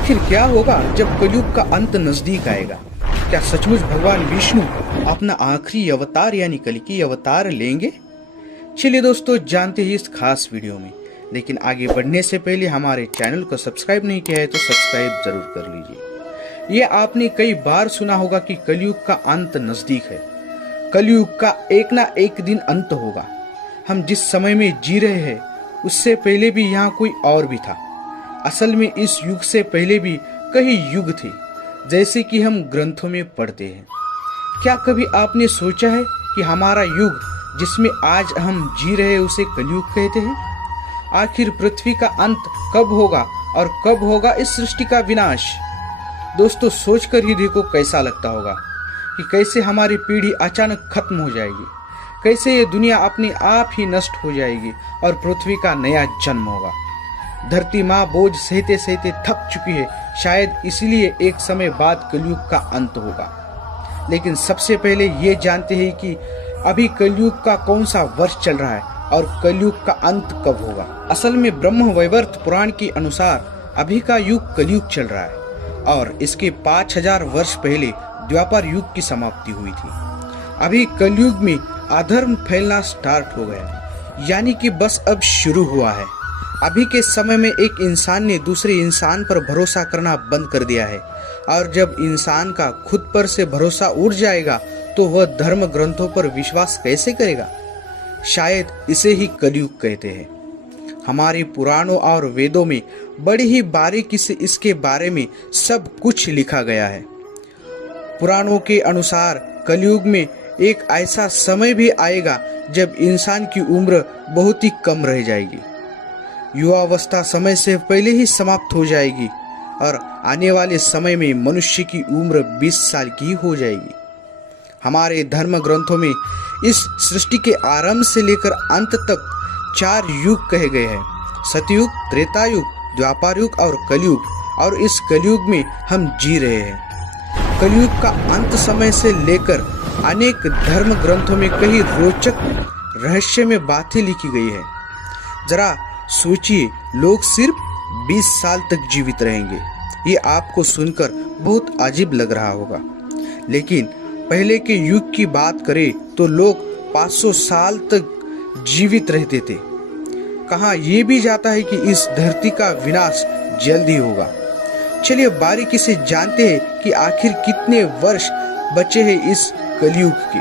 आखिर क्या होगा जब कलयुग का अंत नजदीक आएगा? क्या सचमुच भगवान विष्णु अपना आखिरी अवतार यानी कल्कि अवतार लेंगे? चलिए दोस्तों, जानते हैं इस खास वीडियो में। लेकिन आगे बढ़ने से पहले हमारे चैनल को सब्सक्राइब नहीं किया है तो सब्सक्राइब जरूर कर लीजिए। ये आपने कई बार सुना होगा कि कलयुग का अंत नजदीक है। कलयुग का एक ना एक दिन अंत होगा। हम जिस समय में जी रहे हैं उससे पहले भी यहाँ कोई और भी था। असल में इस युग से पहले भी कई युग थे, जैसे कि हम ग्रंथों में पढ़ते हैं। क्या कभी आपने सोचा है कि हमारा युग जिसमें आज हम जी रहे हैं उसे कलयुग कहते हैं? आखिर पृथ्वी का अंत कब होगा और कब होगा इस सृष्टि का विनाश? दोस्तों, सोचकर ही देखो कैसा लगता होगा कि कैसे हमारी पीढ़ी अचानक खत्म हो जाएगी, कैसे ये दुनिया अपने आप ही नष्ट हो जाएगी और पृथ्वी का नया जन्म होगा। धरती माँ बोझ सहते सहते थक चुकी है, शायद इसलिए एक समय बाद कलयुग का अंत होगा। लेकिन सबसे पहले ये जानते हैं कि अभी कलयुग का कौन सा वर्ष चल रहा है और कलयुग का अंत कब होगा। असल में ब्रह्म वैवर्त पुराण के अनुसार अभी का युग कलयुग चल रहा है और इसके 5000 वर्ष पहले द्वापर युग की समाप्ति हुई थी। अभी कलयुग में अधर्म फैलना स्टार्ट हो गया, यानी कि बस अब शुरू हुआ है। अभी के समय में एक इंसान ने दूसरे इंसान पर भरोसा करना बंद कर दिया है और जब इंसान का खुद पर से भरोसा उड़ जाएगा तो वह धर्म ग्रंथों पर विश्वास कैसे करेगा? शायद इसे ही कलयुग कहते हैं। हमारे पुराणों और वेदों में बड़ी ही बारीकी से इसके बारे में सब कुछ लिखा गया है। पुराणों के अनुसार कलयुग में एक ऐसा समय भी आएगा जब इंसान की उम्र बहुत ही कम रह जाएगी। युवावस्था समय से पहले ही समाप्त हो जाएगी और आने वाले समय में मनुष्य की उम्र 20 साल की हो जाएगी। हमारे धर्म ग्रंथों में इस सृष्टि के आरंभ से लेकर अंत तक 4 युग कहे गए हैं: सतयुग, त्रेतायुग, द्वापर युग और कलयुग। और इस कलयुग में हम जी रहे हैं। कलयुग का अंत समय से लेकर अनेक धर्म ग्रंथों में कई रोचक रहस्यमय बातें लिखी गई है। जरा सोचिए, लोग सिर्फ 20 साल तक जीवित रहेंगे। ये आपको सुनकर बहुत अजीब लग रहा होगा, लेकिन पहले के युग की बात करें तो लोग 500 साल तक जीवित रहते थे। कहा यह भी जाता है कि इस धरती का विनाश जल्दी होगा। चलिए बारीकी से जानते हैं कि आखिर कितने वर्ष बचे हैं इस कलयुग के।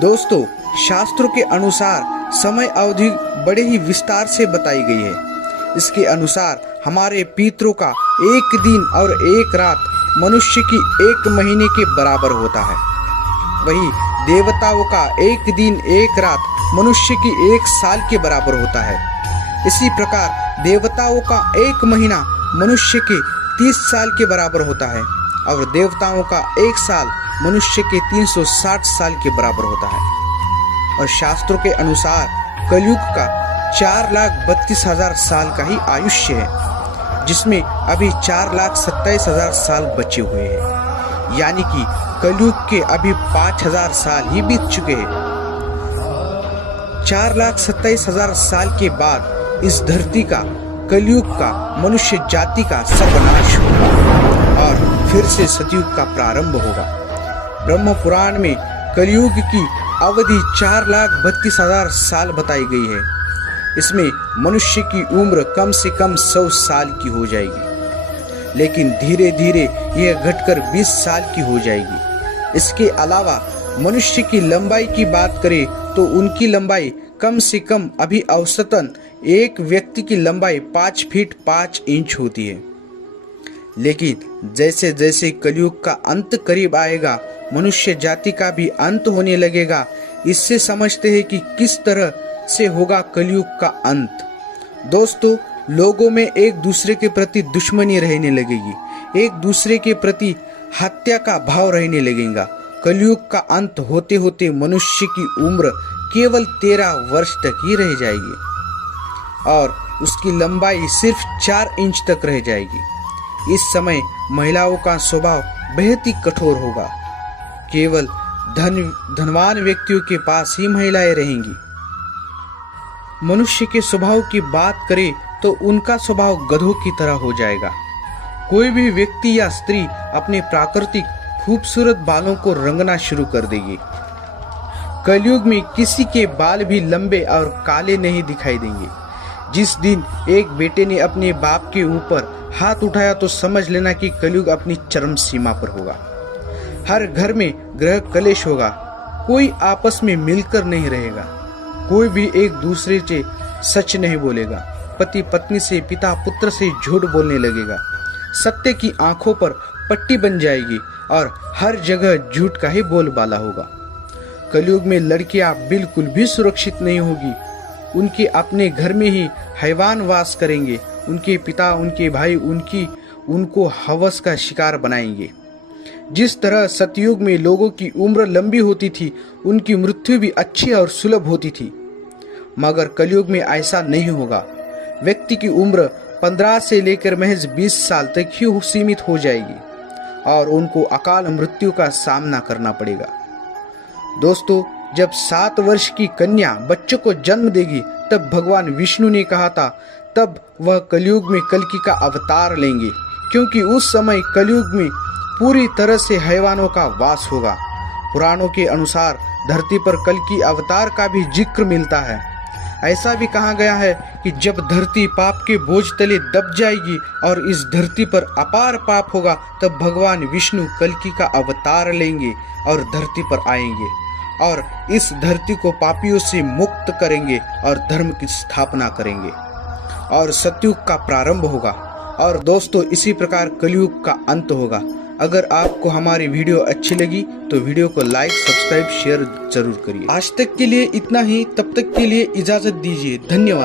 दोस्तों, शास्त्रों के अनुसार समय अवधि बड़े ही विस्तार से बताई गई है। इसके अनुसार हमारे पितरों का एक दिन और एक रात मनुष्य की 1 महीने के बराबर होता है। वही देवताओं का एक दिन एक रात मनुष्य की 1 साल के बराबर होता है। इसी प्रकार देवताओं का 1 महीना मनुष्य के 30 साल के बराबर होता है और देवताओं का 1 साल मनुष्य के 360 साल के बराबर होता है। और शास्त्रों के अनुसार कलयुग का 4,32,000 साल का ही आयुष्य है, जिसमें अभी 4,27,000 साल बचे हुए हैं। यानी कि कलयुग के अभी 5,000 साल ही बीत चुके हैं। 4,27,000 साल के बाद इस धरती का, कलयुग का, मनुष्य जाति का सर्वनाश होगा और फिर से सतयुग का प्रारंभ होगा। ब्रह्म पुराण में कलयुग की अवधि 4,32,000 साल बताई गई है। इसमें मनुष्य की उम्र कम से कम 100 साल की हो जाएगी, लेकिन धीरे धीरे यह घटकर 20 साल की हो जाएगी। इसके अलावा मनुष्य की लंबाई की बात करें तो उनकी लंबाई कम से कम अभी औसतन एक व्यक्ति की लंबाई 5 फीट 5 इंच होती है। लेकिन जैसे जैसे कलयुग का अंत करीब आएगा, मनुष्य जाति का भी अंत होने लगेगा। इससे समझते हैं कि किस तरह से होगा कलयुग का अंत। दोस्तों, लोगों में एक दूसरे के प्रति दुश्मनी रहने लगेगी, एक दूसरे के प्रति हत्या का भाव रहने लगेगा। कलयुग का अंत होते होते मनुष्य की उम्र केवल 13 वर्ष तक ही रह जाएगी और उसकी लंबाई सिर्फ 4 इंच तक रह जाएगी। इस समय महिलाओं का स्वभाव बेहद ही कठोर होगा। केवल धनवान व्यक्तियों के पास ही महिलाएं रहेंगी। मनुष्य के स्वभाव की बात करें तो उनका स्वभाव गधों की तरह हो जाएगा। कोई भी व्यक्ति या स्त्री अपने प्राकृतिक खूबसूरत बालों को रंगना शुरू कर देगी। कलयुग में किसी के बाल भी लंबे और काले नहीं दिखाई देंगे। जिस दिन एक बेटे ने अपने बाप के ऊपर हाथ उठाया तो समझ लेना कि कलयुग अपनी चरम सीमा पर होगा। हर घर में ग्रह कलेश होगा, कोई आपस में मिलकर नहीं रहेगा, कोई भी एक दूसरे से सच नहीं बोलेगा, पति पत्नी से, पिता पुत्र से झूठ बोलने लगेगा, सत्य की आंखों पर पट्टी बन जाएगी और हर जगह झूठ का ही बोलबाला होगा। कलयुग में लड़कियां बिल्कुल भी सुरक्षित नहीं होगी। उनके अपने घर में ही हैवान वास करेंगे। उनके पिता, उनके भाई उनको हवस का शिकार बनाएंगे। जिस तरह सतयुग में लोगों की उम्र लंबी होती थी, उनकी मृत्यु भी अच्छी और सुलभ होती थी, मगर कलयुग में ऐसा नहीं होगा। व्यक्ति की उम्र 15 से लेकर महज 20 साल तक ही सीमित हो जाएगी और उनको अकाल मृत्यु का सामना करना पड़ेगा। दोस्तों, जब 7 वर्ष की कन्या बच्चों को जन्म देगी तब भगवान विष्णु ने कहा था तब वह कलयुग में कल्कि का अवतार लेंगे, क्योंकि उस समय कलयुग में पूरी तरह से हैवानों का वास होगा। पुराणों के अनुसार धरती पर कल्कि अवतार का भी जिक्र मिलता है। ऐसा भी कहा गया है कि जब धरती पाप के बोझ तले दब जाएगी और इस धरती पर अपार पाप होगा तब भगवान विष्णु कल्कि का अवतार लेंगे और धरती पर आएंगे और इस धरती को पापियों से मुक्त करेंगे और धर्म की स्थापना करेंगे और सतयुग का प्रारंभ होगा। और दोस्तों, इसी प्रकार कलयुग का अंत होगा। अगर आपको हमारी वीडियो अच्छी लगी तो वीडियो को लाइक, सब्सक्राइब, शेयर जरूर करिए। आज तक के लिए इतना ही। तब तक के लिए इजाजत दीजिए। धन्यवाद।